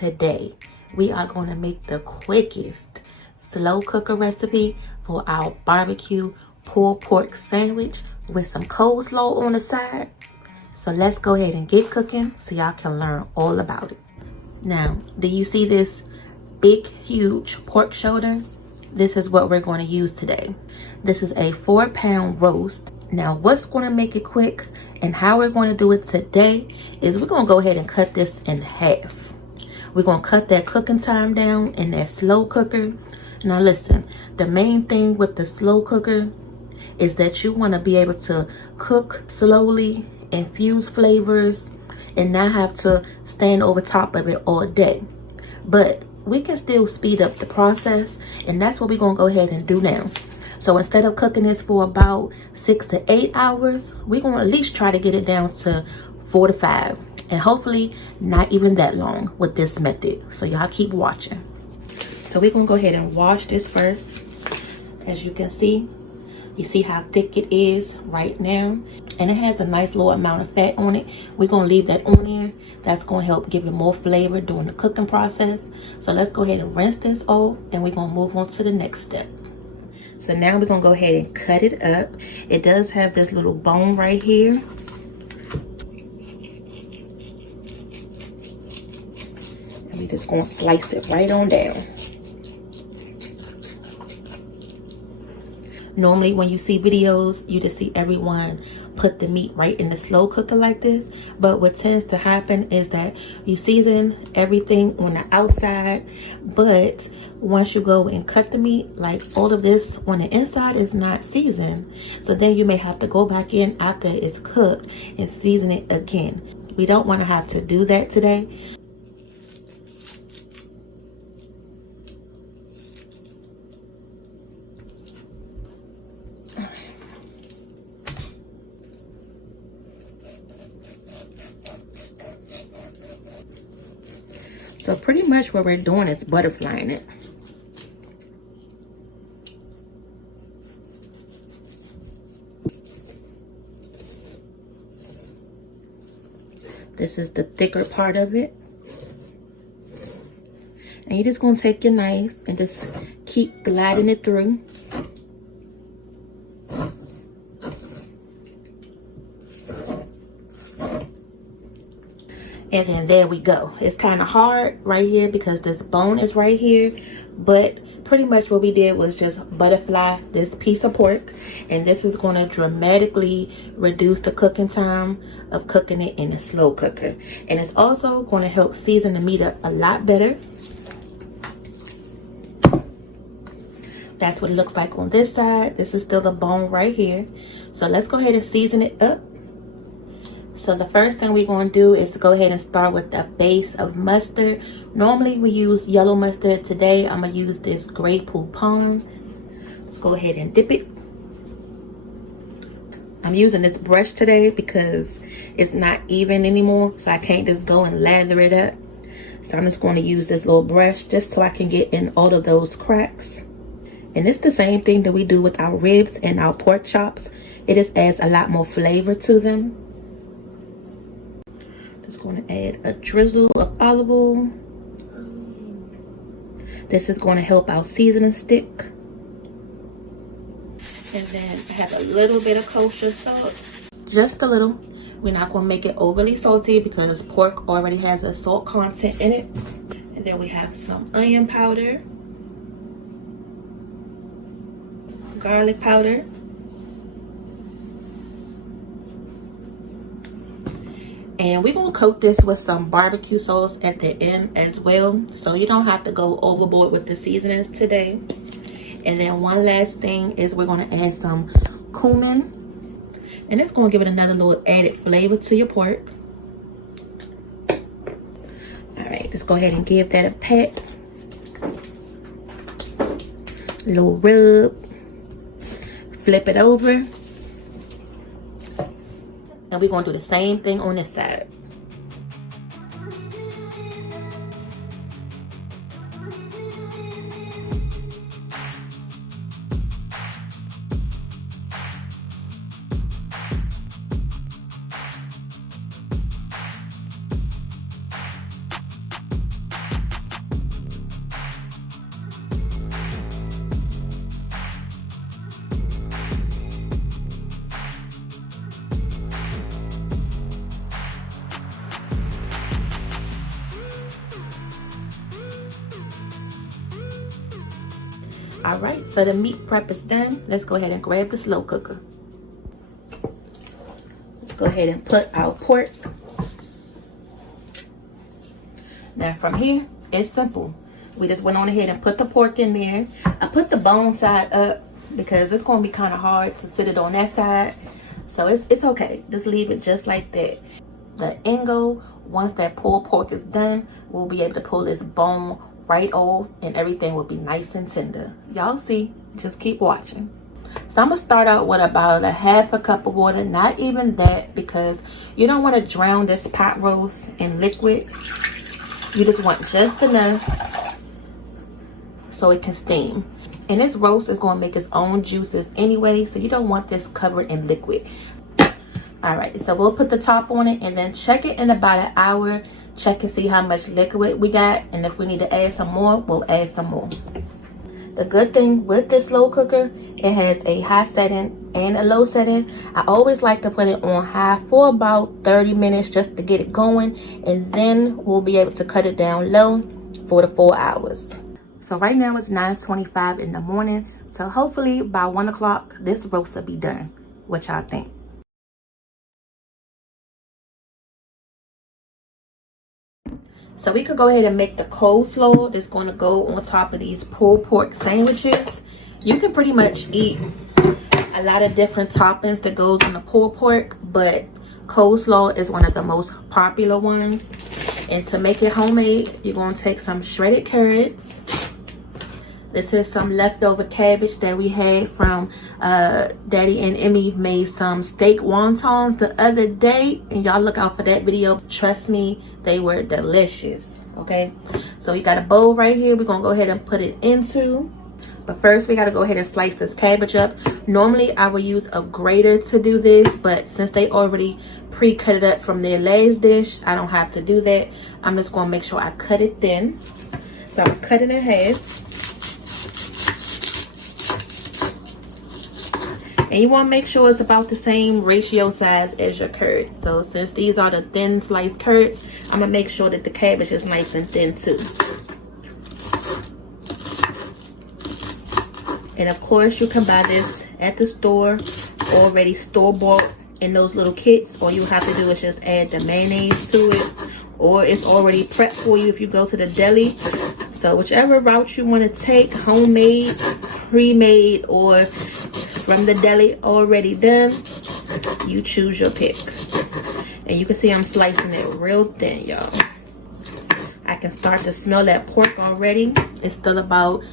today we are going to make the quickest slow cooker recipe for our barbecue pulled pork sandwich with some coleslaw on the side. So let's go ahead and get cooking so y'all can learn all about it. Now, do you see this big, huge pork shoulder? This is what we're going to use today. This is a 4-pound roast. Now, what's going to make it quick and how we're going to do it today is we're going to go ahead and cut this in half. We're going to cut that cooking time down in that slow cooker. Now listen, the main thing with the slow cooker is that you want to be able to cook slowly, infuse flavors, and not have to stand over top of it all day. But we can still speed up the process, and that's what we're going to go ahead and do now. So instead of cooking this for about 6 to 8 hours, we're going to at least try to get it down to 4 to 5. And hopefully not even that long with this method. So y'all keep watching. So we're going to go ahead and wash this first. As you can see, you see how thick it is right now. And it has a nice little amount of fat on it. We're going to leave that on there. That's going to help give it more flavor during the cooking process. So let's go ahead and rinse this off, and we're going to move on to the next step. So now we're going to go ahead and cut it up. It does have this little bone right here. And we're just going to slice it right on down. Normally when you see videos, you just see everyone put the meat right in the slow cooker like this. But what tends to happen is that you season everything on the outside, but once you go and cut the meat, like all of this on the inside is not seasoned. So then you may have to go back in after it's cooked and season it again. We don't want to have to do that today. So pretty much what we're doing is butterflying it. This is the thicker part of it. And you're just going to take your knife and just keep gliding it through. And then there we go. It's kind of hard right here because this bone is right here. But pretty much what we did was just butterfly this piece of pork. And this is going to dramatically reduce the cooking time of cooking it in a slow cooker. And it's also going to help season the meat up a lot better. That's what it looks like on this side. This is still the bone right here. So let's go ahead and season it up. So the first thing we're going to do is to go ahead and start with the base of mustard. Normally we use yellow mustard. Today I'm going to use this gray Pham. Let's go ahead and dip it. I'm using this brush today because it's not even anymore. So I can't just go and lather it up. So I'm just going to use this little brush just so I can get in all of those cracks. And it's the same thing that we do with our ribs and our pork chops. It just adds a lot more flavor to them. Just going to add a drizzle of olive oil. This is going to help our seasoning stick. And then I have a little bit of kosher salt. Just a little. We're not going to make it overly salty because pork already has a salt content in it. And then we have some onion powder. Garlic powder. And we're going to coat this with some barbecue sauce at the end as well. So you don't have to go overboard with the seasonings today. And then one last thing is we're going to add some cumin. And it's going to give it another little added flavor to your pork. Alright, let's go ahead and give that a pat. A little rub. Flip it over. And we're going to do the same thing on this side. All right, so the meat prep is done. Let's go ahead and grab the slow cooker. Let's go ahead and put our pork. Now from here, it's simple. We just went on ahead and put the pork in there. I put the bone side up because it's going to be kind of hard to sit it on that side. So it's okay. Just leave it just like that. The end goal, once that pulled pork is done, we'll be able to pull this bone right off and everything will be nice and tender. Y'all see, just keep watching. So I'm going to start out with about a half a cup of water, not even that, because you don't want to drown this pot roast in liquid. You just want just enough so it can steam. And this roast is going to make its own juices anyway, so you don't want this covered in liquid. All right, so we'll put the top on it and then check it in about an hour. Check and see how much liquid we got, and if we need to add some more, we'll add some more. The good thing with this slow cooker, it has a high setting and a low setting. I always like to put it on high for about 30 minutes just to get it going, and then we'll be able to cut it down low for the 4 hours. So right now it's 9:25 in the morning, so hopefully by 1 o'clock this roast will be done. What y'all think? So we could go ahead and make the coleslaw that's going to go on top of these pulled pork sandwiches. You can pretty much eat a lot of different toppings that goes on the pulled pork, but coleslaw is one of the most popular ones. And to make it homemade, you're going to take some shredded carrots. This is some leftover cabbage that we had from Daddy and Emmy made some steak wontons the other day, and y'all look out for that video. Trust me, they were delicious. Okay, so we got a bowl right here we're gonna go ahead and put it into, but first we got to go ahead and slice this cabbage up. Normally I would use a grater to do this, but since they already pre-cut it up from their last dish, I don't have to do that. I'm just gonna make sure I cut it thin. So I'm cutting it in half. And you want to make sure it's about the same ratio size as your carrots. So since these are the thin sliced carrots, I'm going to make sure that the cabbage is nice and thin too. And of course you can buy this at the store already store-bought in those little kits. All you have to do is just add the mayonnaise to it, or it's already prepped for you if you go to the deli. So whichever route you want to take, homemade, pre-made, or from the deli already done, you choose your pick. And you can see I'm slicing it real thin, y'all. I can start to smell that pork already. It's still about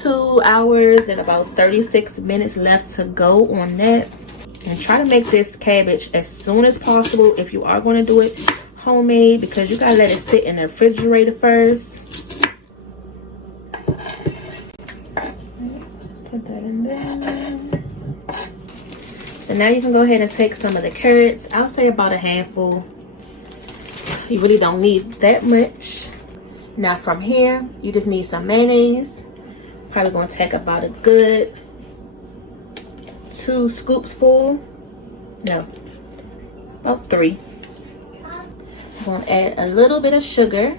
2 hours and about 36 minutes left to go on that. And try to make this cabbage as soon as possible if you are going to do it homemade, because you gotta let it sit in the refrigerator first. Let's put that in there. So now you can go ahead and take some of the carrots. I'll say about a handful. You really don't need that much. Now from here, you just need some mayonnaise. Probably gonna take about a good 2 scoops full. No, about 3. I'm gonna add a little bit of sugar.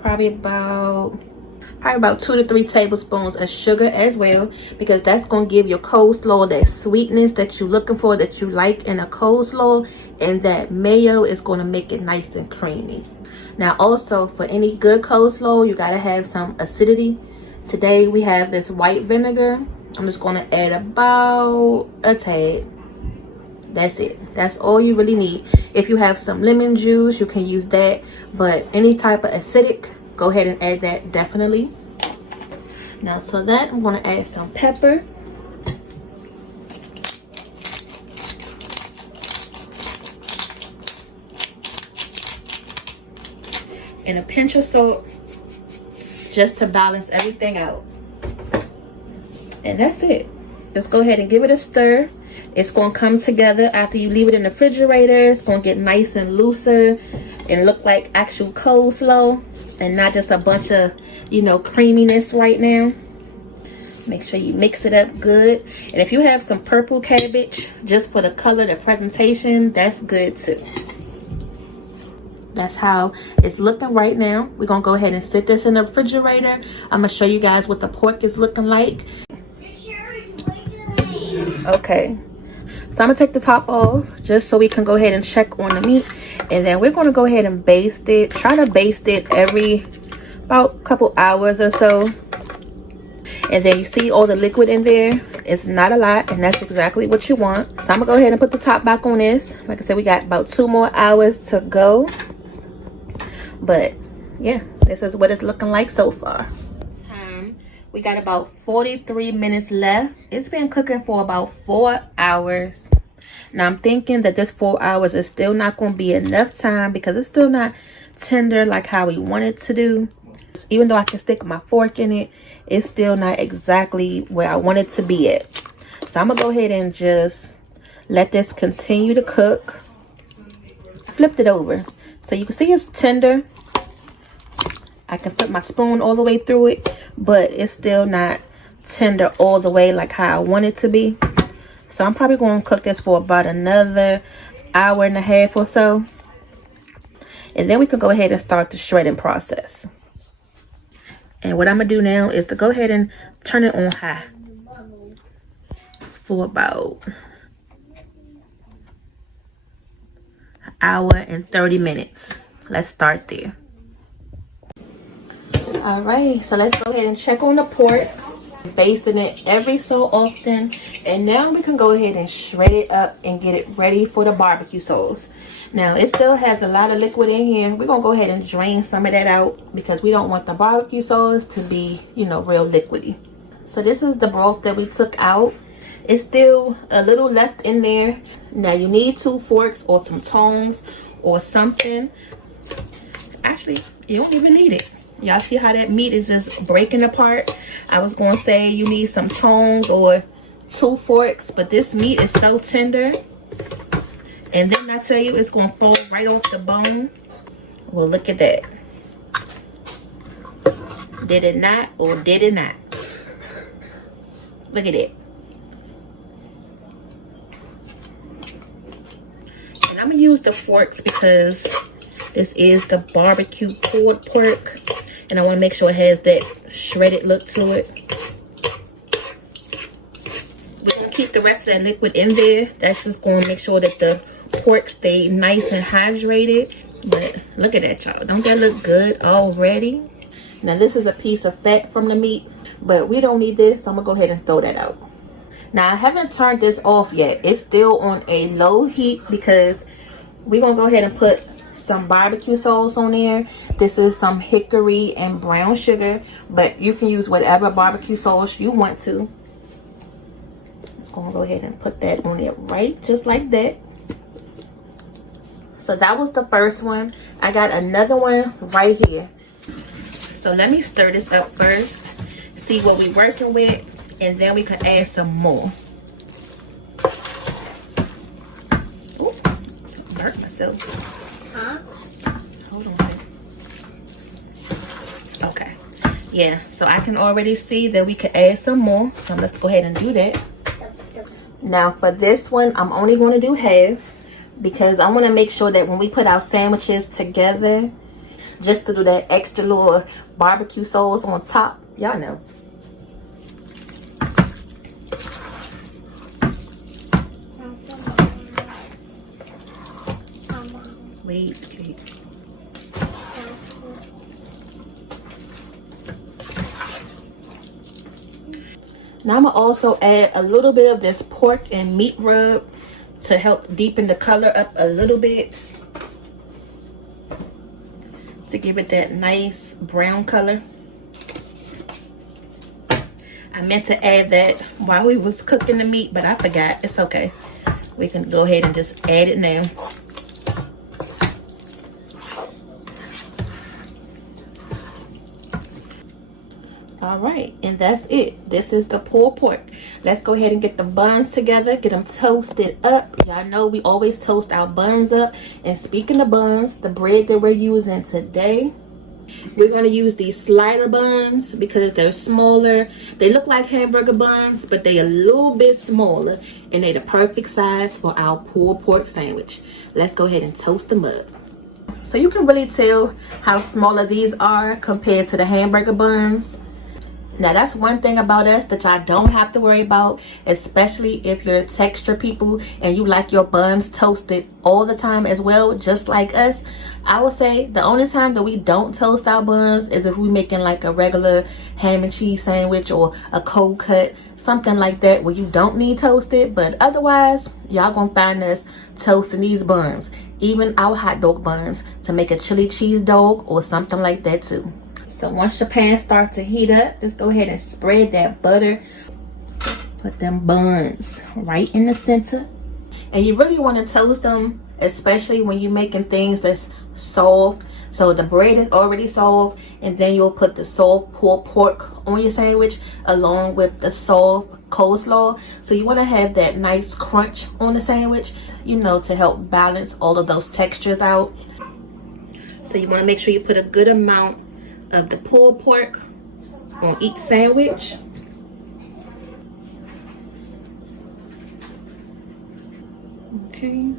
Probably about 2 to 3 tablespoons of sugar as well, because that's going to give your coleslaw that sweetness that you're looking for, that you like in a coleslaw, and that mayo is going to make it nice and creamy. Now also, for any good coleslaw, you got to have some acidity. Today we have this white vinegar. I'm just going to add about a tad. That's it. That's all you really need. If you have some lemon juice, you can use that, but any type of acidic, go ahead and add that definitely. Now to that, I'm going to add some pepper. And a pinch of salt, just to balance everything out. And that's it. Just go ahead and give it a stir. It's going to come together after you leave it in the refrigerator. It's going to get nice and looser and look like actual coleslaw, and not just a bunch of, you know, creaminess right now. Make sure you mix it up good. And if you have some purple cabbage just for the color, the presentation, that's good too. That's how it's looking right now. We're gonna go ahead and sit this in the refrigerator. I'm gonna show you guys what the pork is looking like. Okay, so I'm gonna take the top off just so we can go ahead and check on the meat, and then we're gonna go ahead and baste it. Try to baste it every about couple hours or so. And then you see all the liquid in there. It's not a lot, and that's exactly what you want. So I'm gonna go ahead and put the top back on this. Like I said, we got about 2 more hours to go. But yeah, this is what it's looking like so far. We got about 43 minutes left. It's been cooking for about 4 hours. Now I'm thinking that this 4 hours is still not going to be enough time because it's still not tender like how we want it to do. Even though I can stick my fork in it, it's still not exactly where I want it to be at. So I'm gonna go ahead and just let this continue to cook. I flipped it over so you can see it's tender. I can put my spoon all the way through it, but it's still not tender all the way like how I want it to be. So I'm probably going to cook this for about another hour and a half or so, and then we can go ahead and start the shredding process. And what I'm gonna do now is to go ahead and turn it on high for about an hour and 30 minutes. Let's start there. All right, so let's go ahead and check on the pork. Basting it every so often, and now we can go ahead and shred it up and get it ready for the barbecue sauce. Now it still has a lot of liquid in here. We're gonna go ahead and drain some of that out because we don't want the barbecue sauce to be, you know, real liquidy. So this is the broth that we took out. It's still a little left in there. Now you need 2 forks or some tongs or something. Actually, you don't even need it. Y'all see how that meat is just breaking apart? I was going to say you need some tongs or 2 forks, but this meat is so tender. And then I tell you, it's going to fall right off the bone. Well, look at that. Did it not or did it not? Look at it. And I'm going to use the forks because this is the barbecue pulled pork. And I want to make sure it has that shredded look to it. We're going to keep the rest of that liquid in there. That's just going to make sure that the pork stay nice and hydrated. But look at that, y'all. Don't that look good already? Now this is a piece of fat from the meat, but we don't need this. So I'm going to go ahead and throw that out. Now I haven't turned this off yet. It's still on a low heat because we're going to go ahead and put some barbecue sauce on there. This is some hickory and brown sugar, but you can use whatever barbecue sauce you want to. Just gonna go ahead and put that on there right just like that. So that was the first one. I got another one right here. So let me stir this up first, see what we're working with, and then we can add some more. Ooh, burnt myself. Hold on. Okay. Yeah, so I can already see that we can add some more. So let's go ahead and do that. Now for this one, I'm only going to do halves because I want to make sure that when we put our sandwiches together, just to do that extra little barbecue sauce on top. Y'all know. Wait. Now I'm going to also add a little bit of this pork and meat rub to help deepen the color up a little bit. To give it that nice brown color. I meant to add that while we was cooking the meat, but I forgot. It's okay. We can go ahead and just add it now. All right, and that's it. This is the pulled pork. Let's go ahead and get the buns together, get them toasted up. Y'all know we always toast our buns up. And speaking of buns, the bread that we're using today, we're going to use these slider buns because they're smaller. They look like hamburger buns, but they're a little bit smaller, and they're the perfect size for our pulled pork sandwich. Let's go ahead and toast them up. So you can really tell how smaller these are compared to the hamburger buns. Now that's one thing about us that y'all don't have to worry about, especially if you're texture people and you like your buns toasted all the time as well, just like us. I would say the only time that we don't toast our buns is if we're making like a regular ham and cheese sandwich or a cold cut, something like that where you don't need toasted. But otherwise, y'all gonna find us toasting these buns, even our hot dog buns, to make a chili cheese dog or something like that too. So once your pan starts to heat up, just go ahead and spread that butter. Put them buns right in the center. And you really want to toast them, especially when you're making things that's soft. So the bread is already soft, and then you'll put the soft pulled pork on your sandwich along with the soft coleslaw. So you want to have that nice crunch on the sandwich, you know, to help balance all of those textures out. So you want to make sure you put a good amount of the pulled pork on each sandwich. Okay.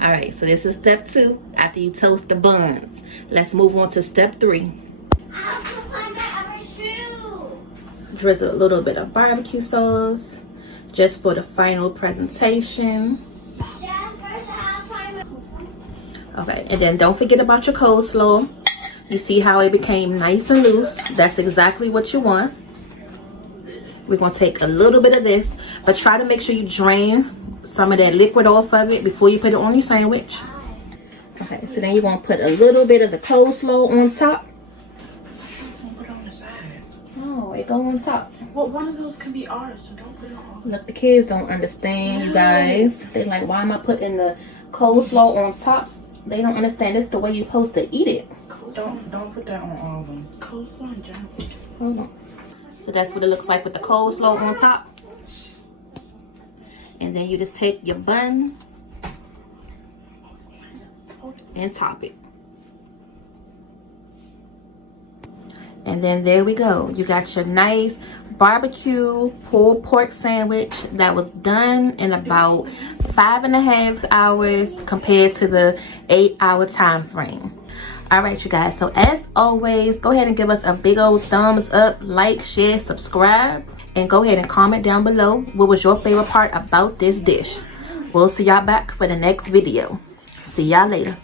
All right, so this is step 2 after you toast the buns. Let's move on to step 3. Drizzle a little bit of barbecue sauce just for the final presentation. Okay, and then don't forget about your coleslaw. You see how it became nice and loose? That's exactly what you want. We're going to take a little bit of this, but try to make sure you drain some of that liquid off of it before you put it on your sandwich. Okay, so then you're going to put a little bit of the coleslaw on top. Put it on the side. Oh, it go on top. Well, one of those can be ours, so don't put it on. Look, the kids don't understand, you guys. They're like, why am I putting the coleslaw on top? They don't understand. It's the way you're supposed to eat it. Don't put that on all of them. Coleslaw in general. Hold on. So that's what it looks like with the coleslaw on top. And then you just take your bun and top it. And then there we go. You got your nice barbecue pulled pork sandwich that was done in about 5.5 hours compared to the 8-hour time frame. All right, you guys, so as always, go ahead and give us a big old thumbs up, like, share, subscribe, and go ahead and comment down below what was your favorite part about this dish. We'll see y'all back for the next video. See y'all later.